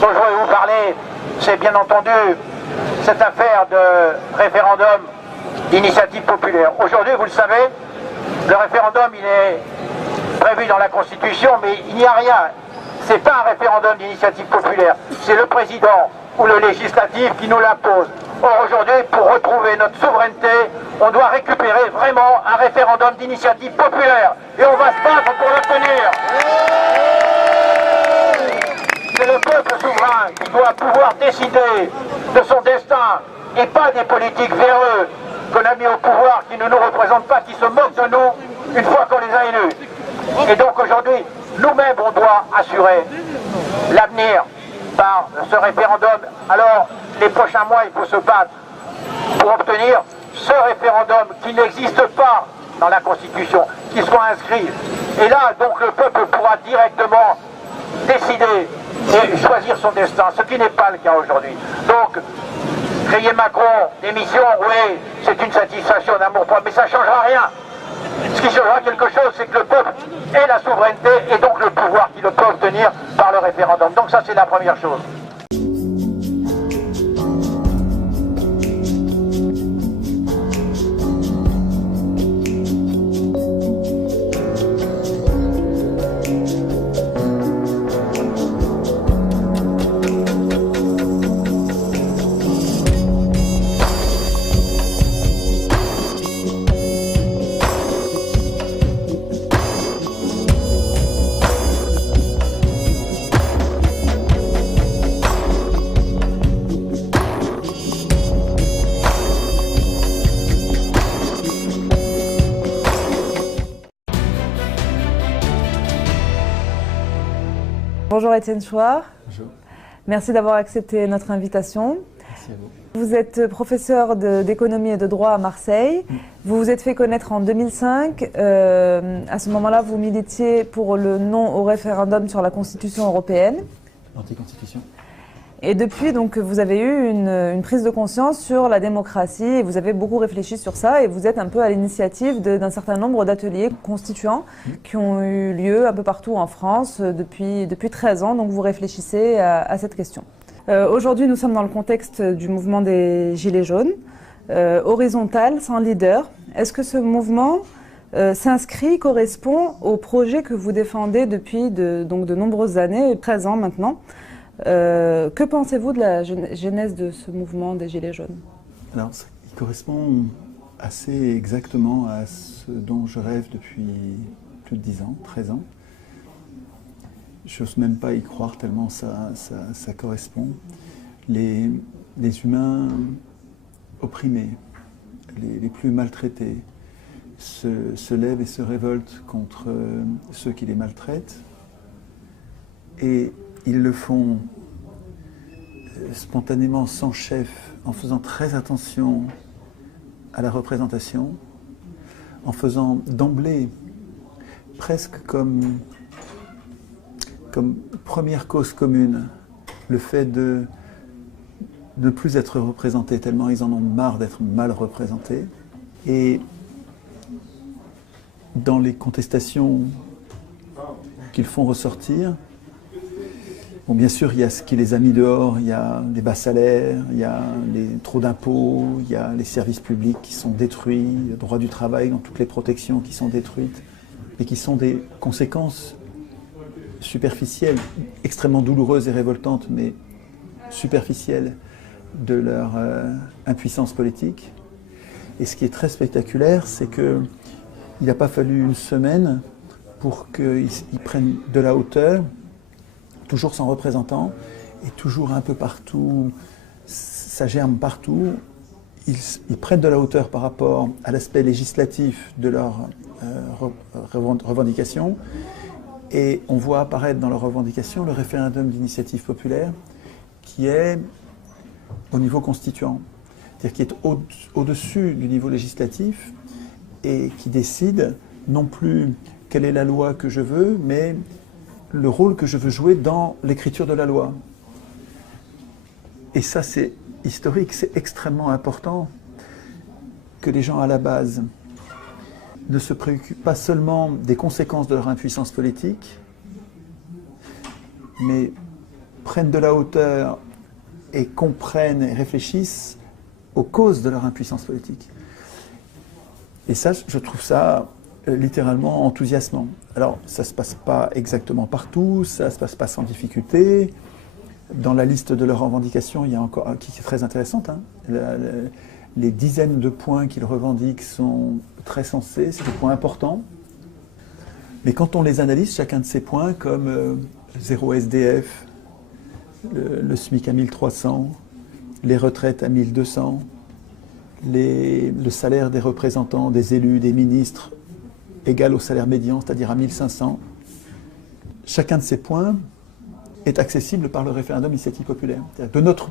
dont je voulais vous parler, c'est bien entendu cette affaire de référendum d'initiative populaire. Aujourd'hui, vous le savez, le référendum, il est prévu dans la Constitution, mais il n'y a rien. C'est pas un référendum d'initiative populaire, c'est le président ou le législatif qui nous l'impose. Or aujourd'hui, pour retrouver notre souveraineté, on doit récupérer vraiment un référendum d'initiative populaire. Et on va se battre pour l'obtenir. C'est le peuple souverain qui doit pouvoir décider de son destin et pas des politiques véreux qu'on a mis au pouvoir, qui ne nous représentent pas, qui se moquent de nous une fois qu'on les a élus. Et donc aujourd'hui, nous-mêmes, on doit assurer l'avenir par ce référendum. Alors, les prochains mois, il faut se battre pour obtenir ce référendum qui n'existe pas dans la Constitution, qui soit inscrit. Et là, donc, le peuple pourra directement décider et choisir son destin, ce qui n'est pas le cas aujourd'hui. Donc, crier Macron, démission, oui, c'est une satisfaction d'amour-propre, mais ça ne changera rien. Ce qui changera quelque chose, c'est que le peuple ait la souveraineté et donc le pouvoir qu'il peut obtenir par le référendum. Donc ça, c'est la première chose. Bonjour Étienne Chouard. Bonjour. Merci d'avoir accepté notre invitation. Merci à vous. Vous êtes professeur d'économie et de droit à Marseille. Vous vous êtes fait connaître en 2005. À ce moment-là, vous militiez pour le non au référendum sur la Constitution européenne. L'anticonstitution. Et depuis, donc, vous avez eu une prise de conscience sur la démocratie et vous avez beaucoup réfléchi sur ça et vous êtes un peu à l'initiative d'un certain nombre d'ateliers constituants qui ont eu lieu un peu partout en France depuis 13 ans. Donc vous réfléchissez à cette question. Aujourd'hui, nous sommes dans le contexte du mouvement des Gilets jaunes, horizontal, sans leader. Est-ce que ce mouvement s'inscrit, correspond au projet que vous défendez depuis de nombreuses années, 13 ans maintenant? Que pensez-vous de la genèse de ce mouvement des Gilets jaunes? Alors, il correspond assez exactement à ce dont je rêve depuis plus de 10 ans, 13 ans. Je n'ose même pas y croire tellement ça correspond. Les humains opprimés, les plus maltraités, se lèvent et se révoltent contre ceux qui les maltraitent. Et ils le font spontanément, sans chef, en faisant très attention à la représentation, en faisant d'emblée, presque comme première cause commune, le fait de ne plus être représentés, tellement ils en ont marre d'être mal représentés. Et dans les contestations qu'ils font ressortir, bon, bien sûr, il y a ce qui les a mis dehors, il y a les bas salaires, il y a les trop d'impôts, il y a les services publics qui sont détruits, le droit du travail, dans toutes les protections qui sont détruites, et qui sont des conséquences superficielles, extrêmement douloureuses et révoltantes, mais superficielles de leur impuissance politique. Et ce qui est très spectaculaire, c'est qu'il n'a pas fallu une semaine pour qu'ils prennent de la hauteur, toujours sans représentant, et toujours un peu partout, ça germe partout. Ils prennent de la hauteur par rapport à l'aspect législatif de leurs revendications, et on voit apparaître dans leurs revendications le référendum d'initiative populaire qui est au niveau constituant, c'est-à-dire qui est au-dessus du niveau législatif et qui décide non plus quelle est la loi que je veux, mais le rôle que je veux jouer dans l'écriture de la loi. Et ça, c'est historique, c'est extrêmement important que les gens à la base ne se préoccupent pas seulement des conséquences de leur impuissance politique, mais prennent de la hauteur et comprennent et réfléchissent aux causes de leur impuissance politique. Et ça, je trouve ça littéralement enthousiasmant. Alors, ça ne se passe pas exactement partout, ça ne se passe pas sans difficulté. Dans la liste de leurs revendications, il y a encore qui est très intéressante. Hein. Les dizaines de points qu'ils revendiquent sont très sensés, c'est des points importants. Mais quand on les analyse, chacun de ces points, comme zéro SDF, le SMIC à 1300, les retraites à 1200, le salaire des représentants, des élus, des ministres, égal au salaire médian, c'est-à-dire à 1500, chacun de ces points est accessible par le référendum d'initiative populaire. De notre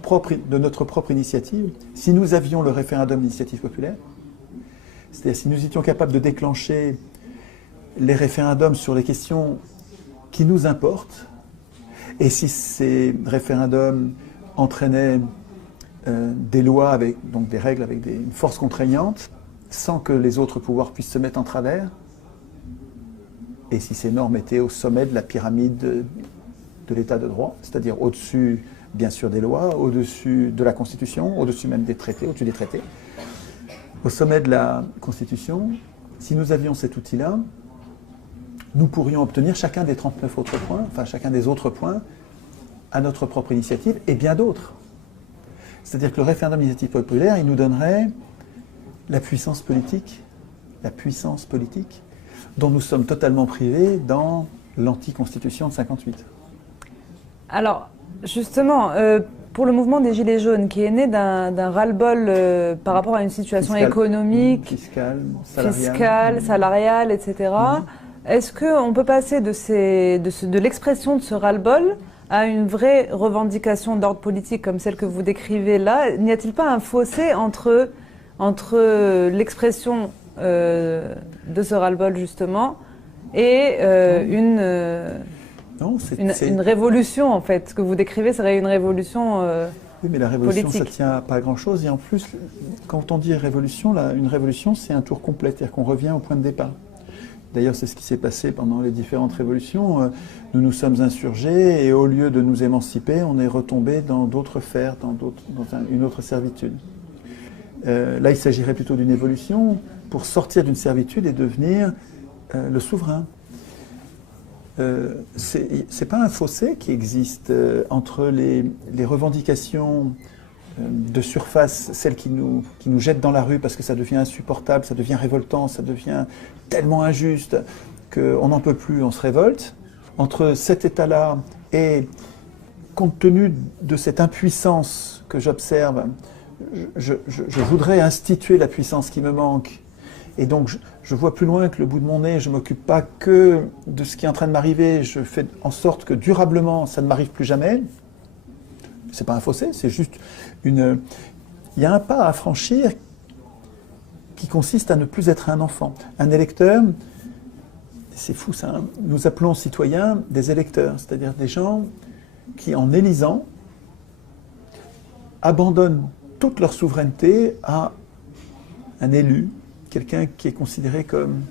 propre initiative, si nous avions le référendum d'initiative populaire, c'est-à-dire si nous étions capables de déclencher les référendums sur les questions qui nous importent, et si ces référendums entraînaient des lois, donc des règles avec une force contraignante, sans que les autres pouvoirs puissent se mettre en travers, et si ces normes étaient au sommet de la pyramide de l'état de droit, c'est-à-dire au-dessus, bien sûr, des lois, au-dessus de la Constitution, au-dessus même des traités, au-dessus des traités, au sommet de la Constitution, si nous avions cet outil-là, nous pourrions obtenir chacun des 39 autres points, enfin chacun des autres points, à notre propre initiative, et bien d'autres. C'est-à-dire que le référendum d'initiative populaire, il nous donnerait la puissance politique dont nous sommes totalement privés dans l'anticonstitution de 58. Alors, justement, pour le mouvement des Gilets jaunes, qui est né d'un ras-le-bol par rapport à une situation économique, fiscale, salariale, etc., est-ce qu'on peut passer de l'expression de ce ras-le-bol à une vraie revendication d'ordre politique comme celle que vous décrivez là? N'y a-t-il pas un fossé entre l'expression de ce ras-le-bol, justement, et une révolution, en fait? Ce que vous décrivez serait une révolution oui, mais la révolution, politique. Ça tient pas à grand-chose. Et en plus, quand on dit révolution, une révolution, c'est un tour complet, c'est-à-dire qu'on revient au point de départ. D'ailleurs, c'est ce qui s'est passé pendant les différentes révolutions. Nous nous sommes insurgés et au lieu de nous émanciper, on est retombé dans d'autres fers, dans une autre servitude. Là, il s'agirait plutôt d'une évolution pour sortir d'une servitude et devenir le souverain. C'est pas un fossé qui existe entre les revendications de surface, celles qui nous jettent dans la rue parce que ça devient insupportable, ça devient révoltant, ça devient tellement injuste qu'on n'en peut plus, on se révolte. Entre cet état-là et, compte tenu de cette impuissance que j'observe, je voudrais instituer la puissance qui me manque. Et donc, je vois plus loin que le bout de mon nez, je ne m'occupe pas que de ce qui est en train de m'arriver, je fais en sorte que durablement, ça ne m'arrive plus jamais. Ce n'est pas un fossé, c'est juste il y a un pas à franchir qui consiste à ne plus être un enfant. Un électeur, c'est fou ça, hein, nous appelons citoyens des électeurs, c'est-à-dire des gens qui, en élisant, abandonnent toute leur souveraineté à un élu, quelqu'un qui est considéré comme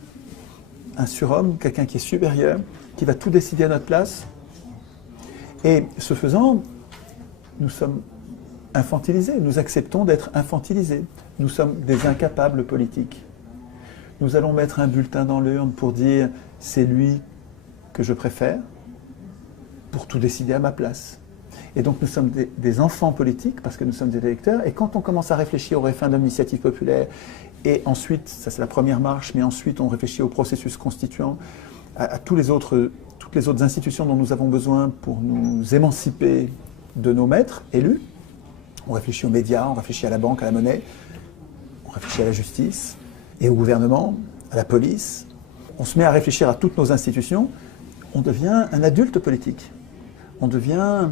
un surhomme, quelqu'un qui est supérieur, qui va tout décider à notre place. Et ce faisant, nous sommes infantilisés, nous acceptons d'être infantilisés. Nous sommes des incapables politiques. Nous allons mettre un bulletin dans l'urne pour dire « c'est lui que je préfère » pour tout décider à ma place. Et donc nous sommes des enfants politiques parce que nous sommes des électeurs. Et quand on commence à réfléchir au référendum d'initiative populaire, et ensuite, ça c'est la première marche, mais ensuite on réfléchit au processus constituant, à toutes les autres institutions dont nous avons besoin pour nous émanciper de nos maîtres élus. On réfléchit aux médias, on réfléchit à la banque, à la monnaie, on réfléchit à la justice et au gouvernement, à la police. On se met à réfléchir à toutes nos institutions. On devient un adulte politique. On devient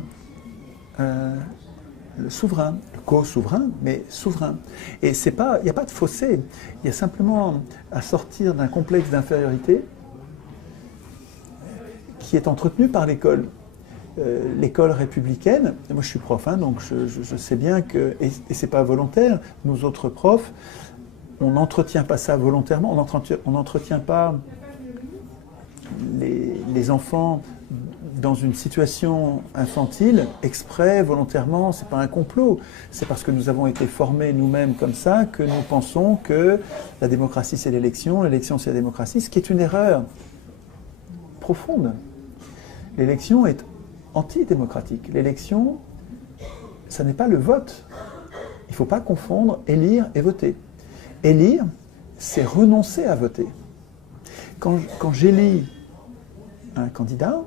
le souverain, le co-souverain, mais souverain. Et il n'y a pas de fossé. Il y a simplement à sortir d'un complexe d'infériorité qui est entretenu par l'école. L'école républicaine, et moi je suis prof, hein, donc je sais bien que, et c'est pas volontaire, nous autres profs, on n'entretient pas ça volontairement, on n'entretient pas les enfants dans une situation infantile, exprès, volontairement, c'est pas un complot. C'est parce que nous avons été formés nous-mêmes comme ça que nous pensons que la démocratie c'est l'élection c'est la démocratie, ce qui est une erreur profonde. L'élection est antidémocratique. L'élection, ça n'est pas le vote. Il ne faut pas confondre élire et voter. Élire, c'est renoncer à voter. Quand j'élis un candidat,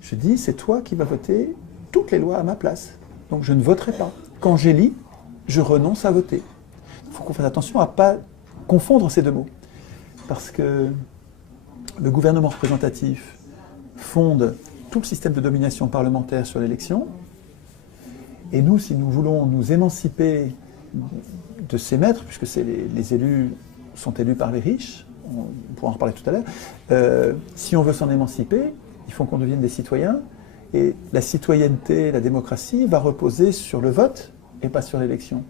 je dis c'est toi qui vas voter toutes les lois à ma place. Donc je ne voterai pas. Quand j'élis, je renonce à voter. Il faut qu'on fasse attention à ne pas confondre ces deux mots. Parce que le gouvernement représentatif fonde tout le système de domination parlementaire sur l'élection. Et nous, si nous voulons nous émanciper de ces maîtres, puisque les élus sont élus par les riches, on pourra en reparler tout à l'heure, si on veut s'en émanciper, il faut qu'on devienne des citoyens. Et la citoyenneté, la démocratie va reposer sur le vote et pas sur l'élection.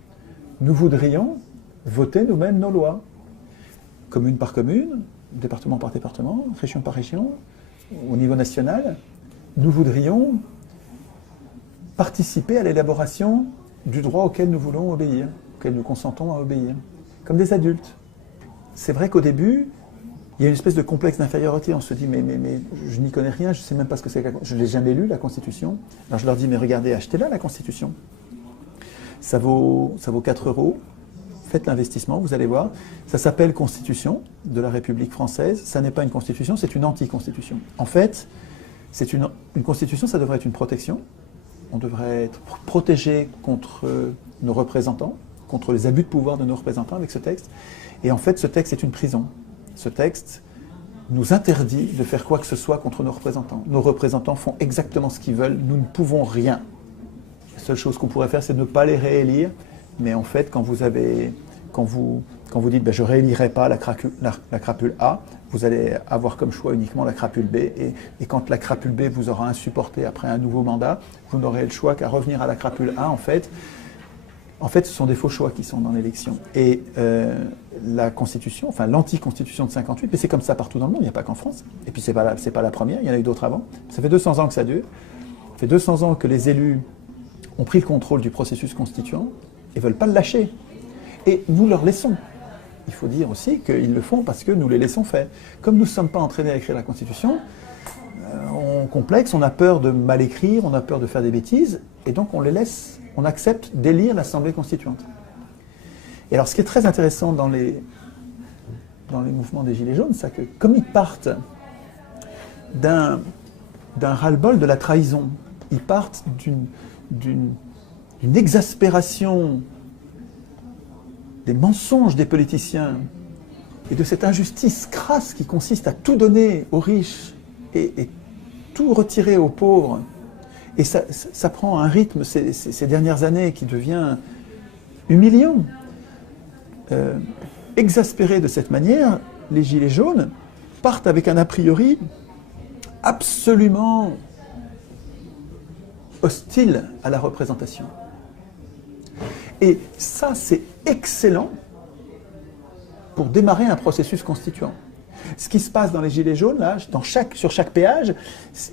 Nous voudrions voter nous-mêmes nos lois, commune par commune, département par département, région par région, au niveau national. Nous voudrions participer à l'élaboration du droit auquel nous voulons obéir, auquel nous consentons à obéir, comme des adultes. C'est vrai qu'au début, il y a une espèce de complexe d'infériorité. On se dit, mais je n'y connais rien, je ne sais même pas ce que c'est que je ne l'ai jamais lu, la Constitution. Alors je leur dis, mais regardez, achetez-la, la Constitution. Ça vaut 4 €. Faites l'investissement, vous allez voir. Ça s'appelle Constitution de la République française. Ça n'est pas une constitution, c'est une anti-constitution. En fait, c'est une constitution, ça devrait être une protection. On devrait être protégé contre nos représentants, contre les abus de pouvoir de nos représentants avec ce texte. Et en fait, ce texte est une prison. Ce texte nous interdit de faire quoi que ce soit contre nos représentants. Nos représentants font exactement ce qu'ils veulent, nous ne pouvons rien. La seule chose qu'on pourrait faire, c'est de ne pas les réélire. Mais en fait, quand vous dites ben, « je ne réélirai pas la crapule A », vous allez avoir comme choix uniquement la crapule B. Et quand la crapule B vous aura insupporté après un nouveau mandat, vous n'aurez le choix qu'à revenir à la crapule A. En fait, ce sont des faux choix qui sont dans l'élection. Et la Constitution, enfin l'anti-constitution de 58, mais c'est comme ça partout dans le monde, il n'y a pas qu'en France. Et puis c'est pas la première, il y en a eu d'autres avant. Ça fait 200 ans que ça dure. Ça fait 200 ans que les élus ont pris le contrôle du processus constituant et ne veulent pas le lâcher. Et nous leur laissons. Il faut dire aussi qu'ils le font parce que nous les laissons faire. Comme nous ne sommes pas entraînés à écrire la Constitution, on complexe, on a peur de mal écrire, on a peur de faire des bêtises, et donc on les laisse, on accepte d'élire l'Assemblée constituante. Et alors ce qui est très intéressant dans les mouvements des Gilets jaunes, c'est que comme ils partent d'un ras-le-bol de la trahison, ils partent d'une exaspération des mensonges des politiciens et de cette injustice crasse qui consiste à tout donner aux riches et tout retirer aux pauvres. Et ça prend un rythme ces dernières années qui devient humiliant. Exaspérés de cette manière, les Gilets jaunes partent avec un a priori absolument hostile à la représentation. Et ça, c'est excellent pour démarrer un processus constituant. Ce qui se passe dans les Gilets jaunes, là, sur chaque péage,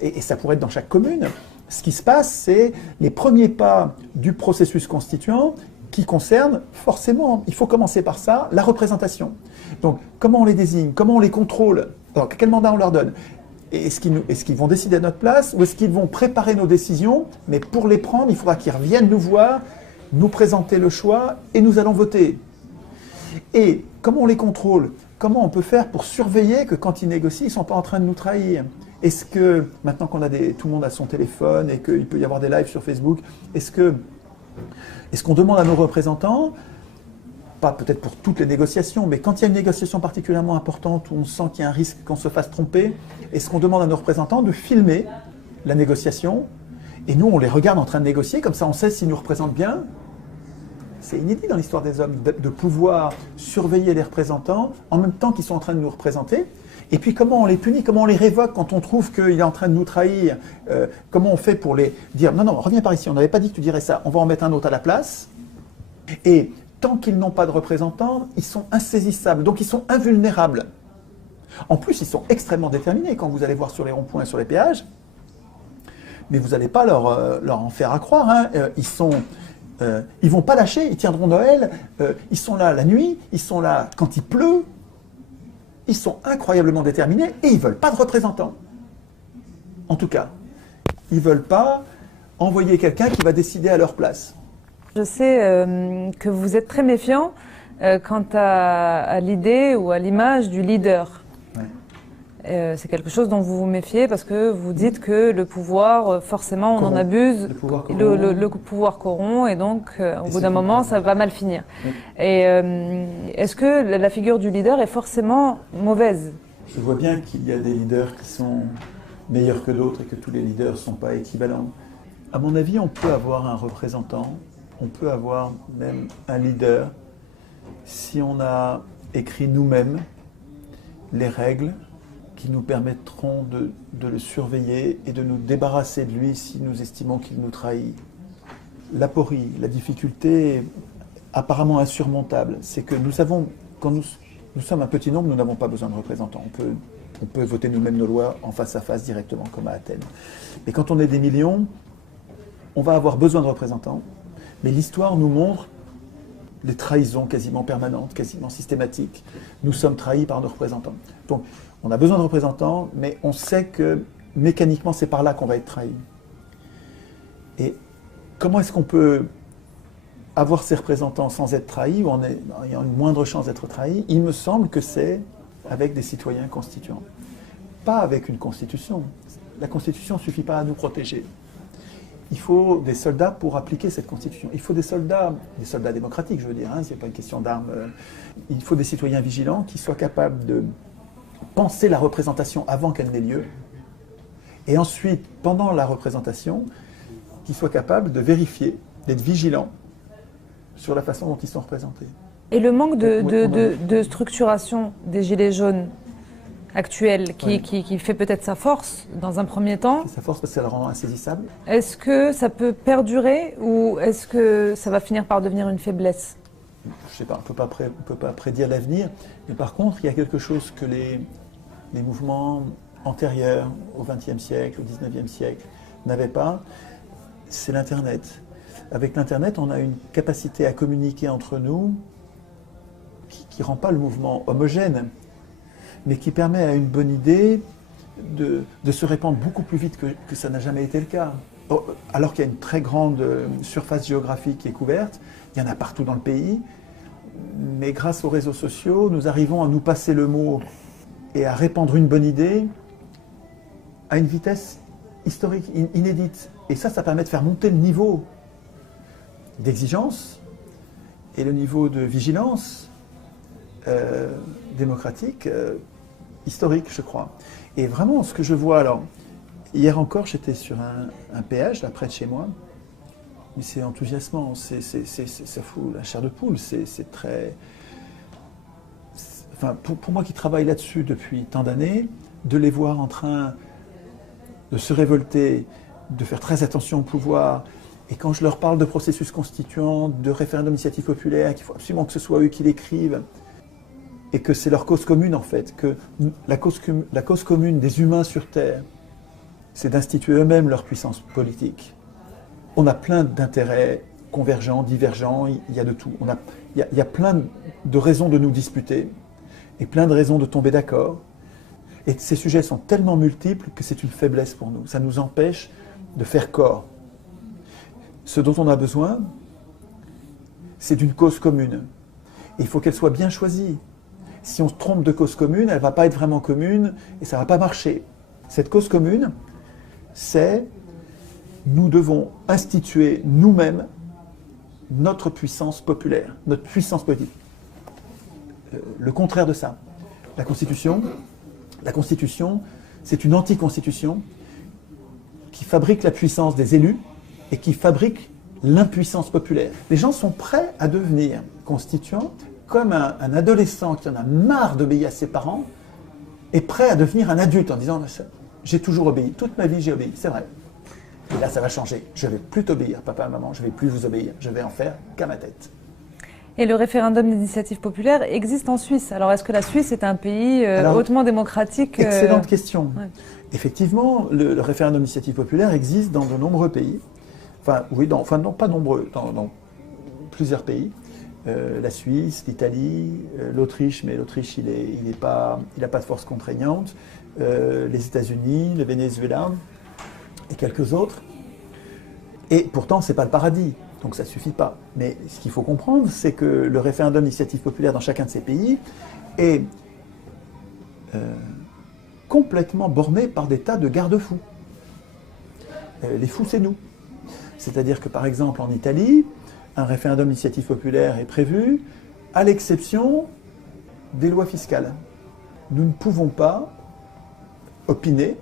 et ça pourrait être dans chaque commune, ce qui se passe, c'est les premiers pas du processus constituant qui concernent forcément, il faut commencer par ça, la représentation. Donc, comment on les désigne, comment on les contrôle, alors, quel mandat on leur donne. Est-ce qu'ils vont décider à notre place ou est-ce qu'ils vont préparer nos décisions, mais pour les prendre, il faudra qu'ils reviennent nous voir, nous présenter le choix et nous allons voter. Et comment on les contrôle? Comment on peut faire pour surveiller que quand ils négocient, ils ne sont pas en train de nous trahir? Est-ce que, maintenant qu'on a tout le monde a son téléphone et qu'il peut y avoir des lives sur Facebook, est-ce qu'on demande à nos représentants, pas peut-être pour toutes les négociations, mais quand il y a une négociation particulièrement importante où on sent qu'il y a un risque qu'on se fasse tromper, est-ce qu'on demande à nos représentants de filmer la négociation? Et nous, on les regarde en train de négocier, comme ça on sait s'ils nous représentent bien. C'est inédit dans l'histoire des hommes de pouvoir surveiller les représentants en même temps qu'ils sont en train de nous représenter. Et puis comment on les punit, comment on les révoque quand on trouve qu'il est en train de nous trahir, comment on fait pour les dire « Non, non, reviens par ici, on n'avait pas dit que tu dirais ça, on va en mettre un autre à la place ». Et tant qu'ils n'ont pas de représentants, ils sont insaisissables, donc ils sont invulnérables. En plus, ils sont extrêmement déterminés. Quand vous allez voir sur les ronds-points et sur les péages, mais vous n'allez pas leur en faire à croire. Hein. Ils vont pas lâcher, ils tiendront Noël, ils sont là la nuit, ils sont là quand il pleut. Ils sont incroyablement déterminés et ils ne veulent pas de représentants. En tout cas, ils ne veulent pas envoyer quelqu'un qui va décider à leur place. Je sais que vous êtes très méfiant quant à l'idée ou à l'image du leader. Ouais. C'est quelque chose dont vous vous méfiez parce que vous dites que le pouvoir, forcément, on en abuse. Le pouvoir corrompt et donc, au bout d'un moment, ça va mal finir. Oui. Et est-ce que la figure du leader est forcément mauvaise? Je vois bien qu'il y a des leaders qui sont meilleurs que d'autres et que tous les leaders ne sont pas équivalents. À mon avis, on peut avoir un représentant, on peut avoir même un leader si on a écrit nous-mêmes les règles qui nous permettront de le surveiller et de nous débarrasser de lui si nous estimons qu'il nous trahit. L'aporie, la difficulté apparemment insurmontable, c'est que nous savons, quand nous sommes un petit nombre, nous n'avons pas besoin de représentants. On peut voter nous-mêmes nos lois en face à face directement, comme à Athènes. Mais quand on est des millions, on va avoir besoin de représentants. Mais l'histoire nous montre les trahisons quasiment permanentes, quasiment systématiques. Nous sommes trahis par nos représentants. Donc, on a besoin de représentants, mais on sait que mécaniquement, c'est par là qu'on va être trahi. Et comment est-ce qu'on peut avoir ces représentants sans être trahi, ou en ayant une moindre chance d'être trahi? Il me semble que c'est avec des citoyens constituants. Pas avec une constitution. La constitution ne suffit pas à nous protéger. Il faut des soldats pour appliquer cette constitution. Il faut des soldats démocratiques, je veux dire, hein, ce n'est pas une question d'armes. Il faut des citoyens vigilants qui soient capables de penser la représentation avant qu'elle n'ait lieu, et ensuite, pendant la représentation, qui soient capables de vérifier, d'être vigilants sur la façon dont ils sont représentés. Et le manque de structuration des Gilets jaunes actuels, qui fait peut-être sa force dans un premier temps. Sa force parce que ça le rend insaisissable. Est-ce que ça peut perdurer ou est-ce que ça va finir par devenir une faiblesse? Je ne sais pas, on ne peut pas prédire l'avenir, mais par contre, il y a quelque chose que les mouvements antérieurs au XXe siècle, au XIXe siècle n'avaient pas, c'est l'Internet. Avec l'Internet, on a une capacité à communiquer entre nous qui ne rend pas le mouvement homogène, mais qui permet à une bonne idée de se répandre beaucoup plus vite que ça n'a jamais été le cas. Alors qu'il y a une très grande surface géographique qui est couverte, il y en a partout dans le pays, mais grâce aux réseaux sociaux, nous arrivons à nous passer le mot et à répandre une bonne idée à une vitesse historique, inédite. Et ça permet de faire monter le niveau d'exigence et le niveau de vigilance démocratique historique, je crois. Et vraiment, ce que je vois, alors, hier encore, j'étais sur un péage, là, près de chez moi, mais c'est enthousiasmant, ça fout la chair de poule, c'est très... Enfin, pour moi qui travaille là-dessus depuis tant d'années, de les voir en train de se révolter, de faire très attention au pouvoir, et quand je leur parle de processus constituant, de référendum d'initiative populaire, qu'il faut absolument que ce soit eux qui l'écrivent, et que c'est leur cause commune en fait, que la cause commune des humains sur Terre, c'est d'instituer eux-mêmes leur puissance politique. On a plein d'intérêts convergents, divergents, il y a de tout. Il y a plein de raisons de nous disputer, et plein de raisons de tomber d'accord. Et ces sujets sont tellement multiples que c'est une faiblesse pour nous. Ça nous empêche de faire corps. Ce dont on a besoin, c'est d'une cause commune. Et il faut qu'elle soit bien choisie. Si on se trompe de cause commune, elle ne va pas être vraiment commune et ça ne va pas marcher. Cette cause commune, c'est nous devons instituer nous-mêmes notre puissance populaire, notre puissance politique. Le contraire de ça. La Constitution, c'est une anti-constitution qui fabrique la puissance des élus et qui fabrique l'impuissance populaire. Les gens sont prêts à devenir constituants comme un adolescent qui en a marre d'obéir à ses parents est prêt à devenir un adulte en disant « j'ai toujours obéi, toute ma vie j'ai obéi, c'est vrai. Et là ça va changer, je ne vais plus t'obéir, papa et maman, je ne vais plus vous obéir, je vais en faire qu'à ma tête. » Et le référendum d'initiative populaire existe en Suisse. Alors, est-ce que la Suisse est un pays hautement démocratique Excellente question. Ouais. Effectivement, le référendum d'initiative populaire existe dans de nombreux pays. Enfin, oui, non, pas nombreux, dans plusieurs pays. La Suisse, l'Italie, l'Autriche, mais l'Autriche, il n'a pas de force contraignante. Les États-Unis, le Venezuela et quelques autres. Et pourtant, ce n'est pas le paradis. Donc ça ne suffit pas. Mais ce qu'il faut comprendre, c'est que le référendum d'initiative populaire dans chacun de ces pays est complètement borné par des tas de garde-fous. Les fous, c'est nous. C'est-à-dire que par exemple en Italie, un référendum d'initiative populaire est prévu à l'exception des lois fiscales. Nous ne pouvons pas opiner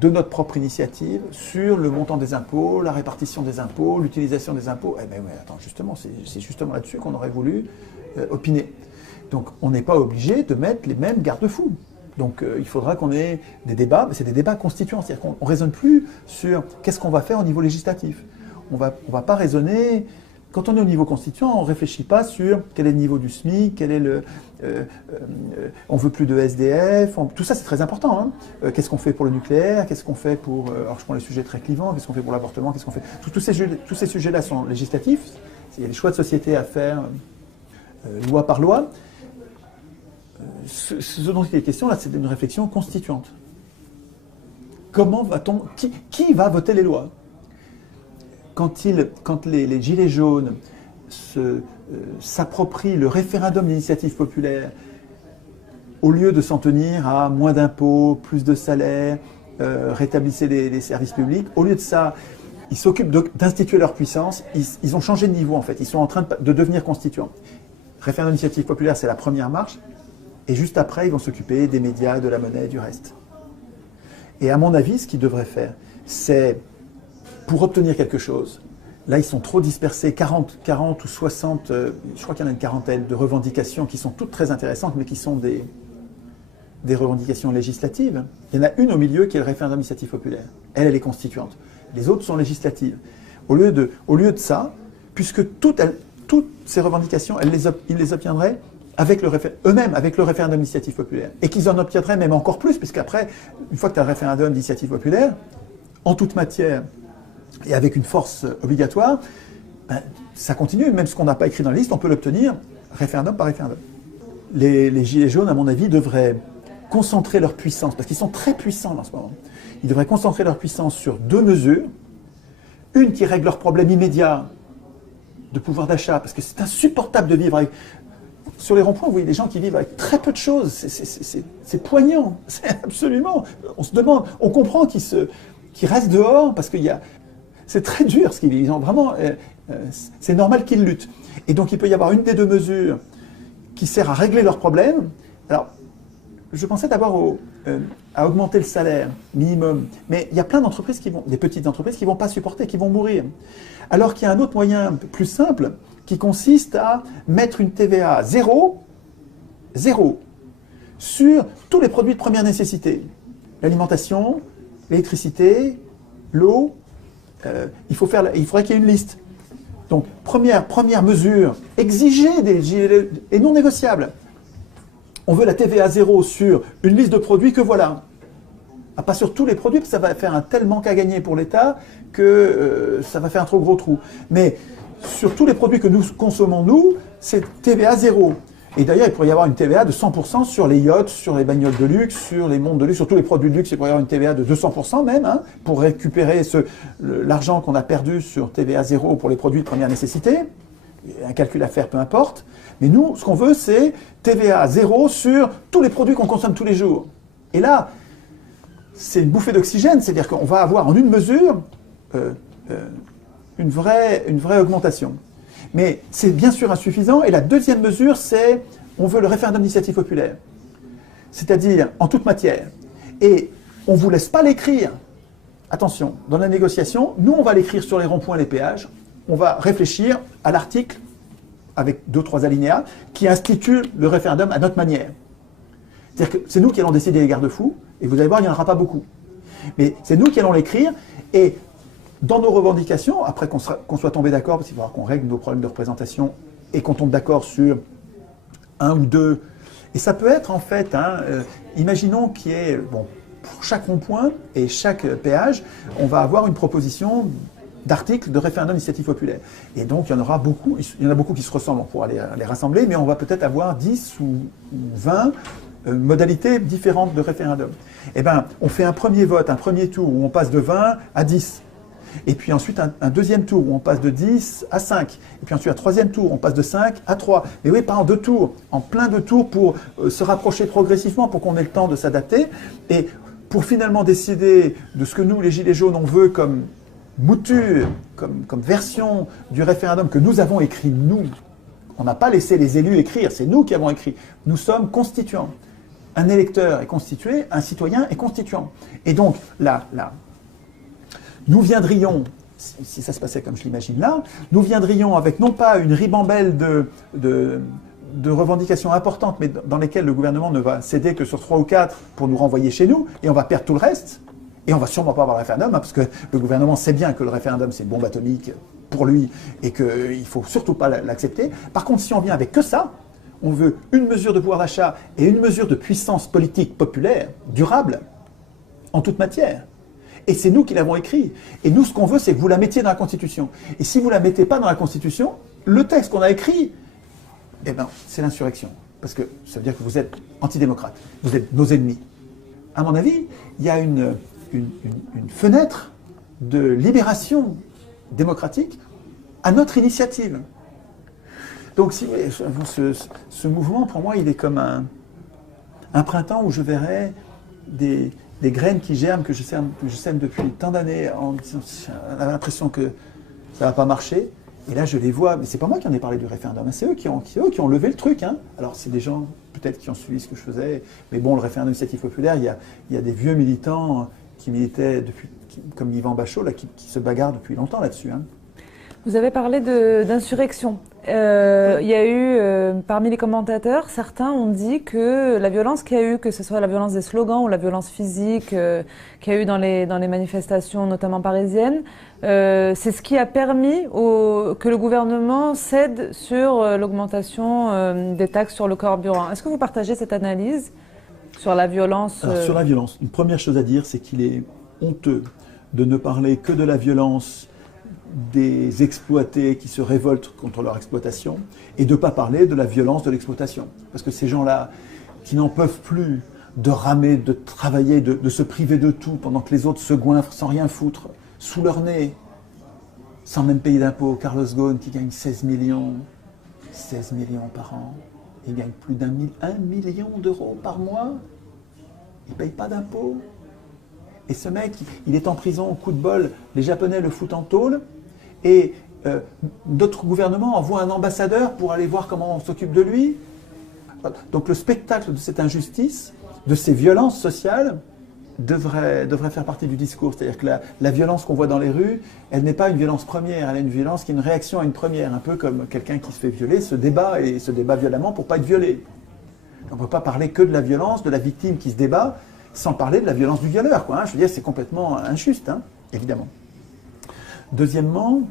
de notre propre initiative sur le montant des impôts, la répartition des impôts, l'utilisation des impôts. Eh bien oui, attends, justement, c'est justement là-dessus qu'on aurait voulu opiner. Donc on n'est pas obligé de mettre les mêmes garde-fous. Donc il faudra qu'on ait des débats, mais c'est des débats constituants, c'est-à-dire qu'on ne raisonne plus sur qu'est-ce qu'on va faire au niveau législatif. On va pas raisonner. Quand on est au niveau constituant, on ne réfléchit pas sur quel est le niveau du SMIC, quel est le... on veut plus de SDF, tout ça c'est très important. Hein. Qu'est-ce qu'on fait pour le nucléaire, qu'est-ce qu'on fait pour... alors je prends les sujets très clivants, qu'est-ce qu'on fait pour l'avortement, qu'est-ce qu'on fait... Tous ces sujets-là sont législatifs, il y a des choix de société à faire loi par loi. Ce dont il est question là, c'est une réflexion constituante. Comment va-t-on... Qui va voter les lois ? Quand les Gilets jaunes s'approprient le référendum d'initiative populaire, au lieu de s'en tenir à moins d'impôts, plus de salaires, rétablissez les services publics, au lieu de ça, ils s'occupent d'instituer leur puissance, ils ont changé de niveau en fait, ils sont en train de devenir constituants. Référendum d'initiative populaire, c'est la première marche, et juste après, ils vont s'occuper des médias, de la monnaie, du reste. Et à mon avis, ce qu'ils devraient faire, c'est... Pour obtenir quelque chose, là ils sont trop dispersés, 40 ou 60, je crois qu'il y en a une quarantaine de revendications qui sont toutes très intéressantes, mais qui sont des revendications législatives. Il y en a une au milieu qui est le référendum d'initiative populaire. Elle est constituante. Les autres sont législatives. Au lieu de ça, puisque toutes ces revendications, ils les obtiendraient eux-mêmes avec le référendum d'initiative populaire. Et qu'ils en obtiendraient même encore plus, puisqu'après, une fois que tu as le référendum d'initiative populaire, en toute matière, et avec une force obligatoire, ça continue. Même ce qu'on n'a pas écrit dans la liste, on peut l'obtenir référendum par référendum. Les Gilets jaunes, à mon avis, devraient concentrer leur puissance, parce qu'ils sont très puissants en ce moment. Ils devraient concentrer leur puissance sur deux mesures. Une qui règle leur problème immédiat de pouvoir d'achat, parce que c'est insupportable de vivre avec... Sur les ronds-points, vous voyez des gens qui vivent avec très peu de choses. C'est poignant. C'est absolument... On se demande, on comprend qu'ils restent dehors, parce qu'il y a... C'est très dur ce qu'ils vivent. Vraiment, c'est normal qu'ils luttent. Et donc, il peut y avoir une des deux mesures qui sert à régler leurs problèmes. Alors, je pensais d'abord à augmenter le salaire minimum. Mais il y a plein d'entreprises des petites entreprises qui ne vont pas supporter, qui vont mourir. Alors qu'il y a un autre moyen plus simple qui consiste à mettre une TVA zéro sur tous les produits de première nécessité. L'alimentation, l'électricité, l'eau. Il faudrait qu'il y ait une liste. Donc, première mesure, exiger des gilets et non négociable. On veut la TVA zéro sur une liste de produits que voilà. Pas sur tous les produits, parce que ça va faire un tel manque à gagner pour l'État que ça va faire un trop gros trou. Mais sur tous les produits que nous consommons, nous, c'est TVA zéro. Et d'ailleurs, il pourrait y avoir une TVA de 100% sur les yachts, sur les bagnoles de luxe, sur les montres de luxe, sur tous les produits de luxe. Il pourrait y avoir une TVA de 200% même, hein, pour récupérer l'argent qu'on a perdu sur TVA zéro pour les produits de première nécessité. Il y a un calcul à faire, peu importe. Mais nous, ce qu'on veut, c'est TVA zéro sur tous les produits qu'on consomme tous les jours. Et là, c'est une bouffée d'oxygène, c'est-à-dire qu'on va avoir en une mesure une vraie augmentation. Mais c'est bien sûr insuffisant. Et la deuxième mesure, c'est on veut le référendum d'initiative populaire. C'est-à-dire en toute matière. Et on ne vous laisse pas l'écrire. Attention, dans la négociation, nous, on va l'écrire sur les ronds-points, les péages. On va réfléchir à l'article, avec 2-3 alinéas, qui institue le référendum à notre manière. C'est-à-dire que c'est nous qui allons décider les garde-fous, et vous allez voir, il n'y en aura pas beaucoup. Mais c'est nous qui allons l'écrire, et dans nos revendications, après qu'on soit tombé d'accord, parce qu'il va falloir qu'on règle nos problèmes de représentation et qu'on tombe d'accord sur un ou deux. Et ça peut être en fait, imaginons qu'il y ait, bon, pour chaque rond-point et chaque péage, on va avoir une proposition d'articles de référendum d'initiative populaire. Et donc il y en a beaucoup qui se ressemblent, on pourra les rassembler, mais on va peut-être avoir 10 ou 20 modalités différentes de référendum. Eh bien, on fait un premier vote, un premier tour où on passe de 20 à 10. Et puis ensuite un deuxième tour où on passe de 10 à 5. Et puis ensuite un troisième tour où on passe de 5 à 3. Mais oui, pas en 2 tours, en plein de tours pour se rapprocher progressivement, pour qu'on ait le temps de s'adapter. Et pour finalement décider de ce que nous, les Gilets jaunes, on veut comme mouture, comme version du référendum que nous avons écrit, nous. On n'a pas laissé les élus écrire, c'est nous qui avons écrit. Nous sommes constituants. Un électeur est constitué, un citoyen est constituant. Et donc, là, nous viendrions, si ça se passait comme je l'imagine là, nous viendrions avec non pas une ribambelle de revendications importantes, mais dans lesquelles le gouvernement ne va céder que sur 3 ou 4 pour nous renvoyer chez nous, et on va perdre tout le reste, et on va sûrement pas avoir le référendum, parce que le gouvernement sait bien que le référendum c'est une bombe atomique pour lui, et qu'il ne faut surtout pas l'accepter. Par contre, si on vient avec que ça, on veut une mesure de pouvoir d'achat et une mesure de puissance politique populaire, durable, en toute matière. Et c'est nous qui l'avons écrit. Et nous, ce qu'on veut, c'est que vous la mettiez dans la Constitution. Et si vous ne la mettez pas dans la Constitution, le texte qu'on a écrit, eh ben, c'est l'insurrection. Parce que ça veut dire que vous êtes antidémocrate. Vous êtes nos ennemis. À mon avis, il y a une fenêtre de libération démocratique à notre initiative. Donc, si, ce mouvement, pour moi, il est comme un printemps où je verrai des graines qui germent, que je sème depuis tant d'années, en disant, on a l'impression que ça ne va pas marcher. Et là, je les vois, mais c'est pas moi qui en ai parlé du référendum, c'est eux qui ont levé le truc. Hein. Alors, c'est des gens, peut-être, qui ont suivi ce que je faisais, mais bon, le référendum d'initiative populaire, il y a des vieux militants qui militaient, depuis, comme Yvan Bachot, là, qui se bagarrent depuis longtemps là-dessus. Hein. Vous avez parlé d'insurrection. Il y a eu, parmi les commentateurs, certains ont dit que la violence qu'il y a eu, que ce soit la violence des slogans ou la violence physique qu'il y a eu dans les manifestations, notamment parisiennes, c'est ce qui a permis que le gouvernement cède sur l'augmentation des taxes sur le carburant. Est-ce que vous partagez cette analyse sur la violence Alors, sur la violence, une première chose à dire, c'est qu'il est honteux de ne parler que de la violence des exploités qui se révoltent contre leur exploitation et de ne pas parler de la violence de l'exploitation. Parce que ces gens-là, qui n'en peuvent plus de ramer, de travailler, de se priver de tout pendant que les autres se goinfrent sans rien foutre, sous leur nez, sans même payer d'impôts. Carlos Ghosn qui gagne 16 millions par an, il gagne plus d'1 million d'euros par mois, il ne paye pas d'impôts. Et ce mec, il est en prison au coup de bol, les Japonais le foutent en tôle, et d'autres gouvernements envoient un ambassadeur pour aller voir comment on s'occupe de lui. Donc le spectacle de cette injustice, de ces violences sociales, devrait faire partie du discours. C'est-à-dire que la violence qu'on voit dans les rues, elle n'est pas une violence première, elle est une violence qui est une réaction à une première, un peu comme quelqu'un qui se fait violer se débat violemment pour ne pas être violé. On ne peut pas parler que de la violence, de la victime qui se débat, sans parler de la violence du violeur, quoi. Hein. Je veux dire, c'est complètement injuste, hein, évidemment. Deuxièmement,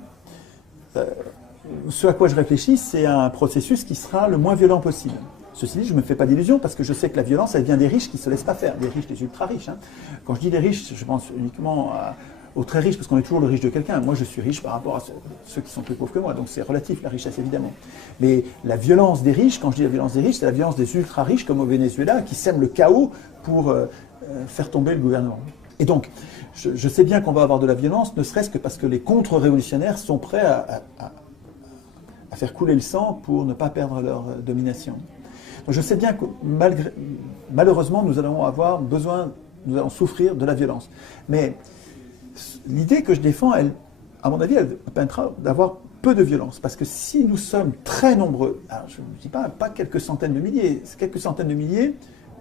ce à quoi je réfléchis, c'est un processus qui sera le moins violent possible. Ceci dit, je ne me fais pas d'illusions, parce que je sais que la violence, elle vient des riches qui ne se laissent pas faire, des riches, des ultra-riches. Hein. Quand je dis les riches, je pense uniquement aux très riches, parce qu'on est toujours le riche de quelqu'un. Moi, je suis riche par rapport à ceux qui sont plus pauvres que moi, donc c'est relatif, la richesse, évidemment. Mais la violence des riches, quand je dis la violence des riches, c'est la violence des ultra-riches, comme au Venezuela, qui sèment le chaos pour faire tomber le gouvernement. Et donc, je sais bien qu'on va avoir de la violence, ne serait-ce que parce que les contre-révolutionnaires sont prêts à faire couler le sang pour ne pas perdre leur domination. Donc je sais bien que malheureusement, nous allons souffrir de la violence. Mais l'idée que je défends, elle, à mon avis, elle permettra d'avoir peu de violence. Parce que si nous sommes très nombreux, alors je ne dis pas quelques centaines de milliers, c'est quelques centaines de milliers,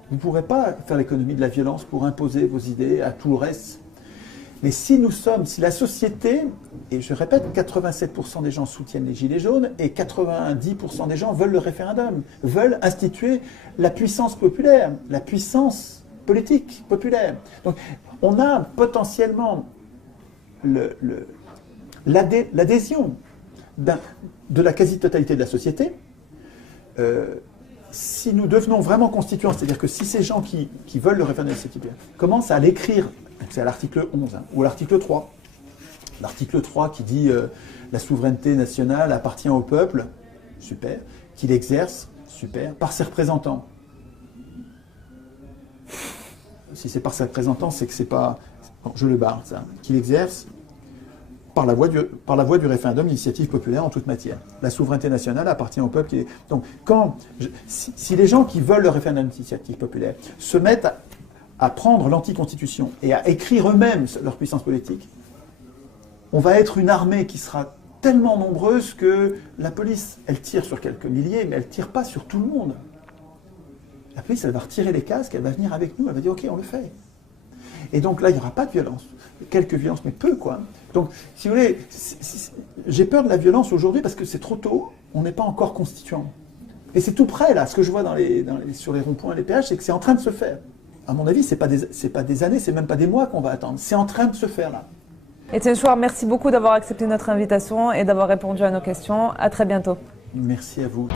vous ne pourrez pas faire l'économie de la violence pour imposer vos idées à tout le reste. Mais si la société, et je répète, 87% des gens soutiennent les Gilets jaunes et 90% des gens veulent le référendum, veulent instituer la puissance populaire, la puissance politique populaire. Donc on a potentiellement l'adhésion de la quasi-totalité de la société, si nous devenons vraiment constituants, c'est-à-dire que si ces gens qui veulent le référendum d'initiative commencent à l'écrire, c'est à l'article 11 ou à l'article 3, l'article 3 qui dit la souveraineté nationale appartient au peuple, super, qu'il exerce, super, par ses représentants. Si c'est par ses représentants, c'est que c'est pas... Bon, je le barre, ça. Qu'il exerce par la voie du référendum d'initiative populaire en toute matière. La souveraineté nationale appartient au peuple. Donc, si les gens qui veulent le référendum d'initiative populaire se mettent à prendre l'anticonstitution et à écrire eux-mêmes leur puissance politique, on va être une armée qui sera tellement nombreuse que la police, elle tire sur quelques milliers, mais elle ne tire pas sur tout le monde. La police, elle va retirer les casques, elle va venir avec nous, elle va dire « Ok, on le fait ». Et donc là, il n'y aura pas de violence. Quelques violences, mais peu, quoi. Donc, si vous voulez, j'ai peur de la violence aujourd'hui parce que c'est trop tôt, on n'est pas encore constituant. Et c'est tout près, là. Ce que je vois sur les ronds-points et les péages, c'est que c'est en train de se faire. À mon avis, ce n'est pas des années, c'est même pas des mois qu'on va attendre. C'est en train de se faire, là. Étienne Chouard, merci beaucoup d'avoir accepté notre invitation et d'avoir répondu à nos questions. À très bientôt. Merci à vous.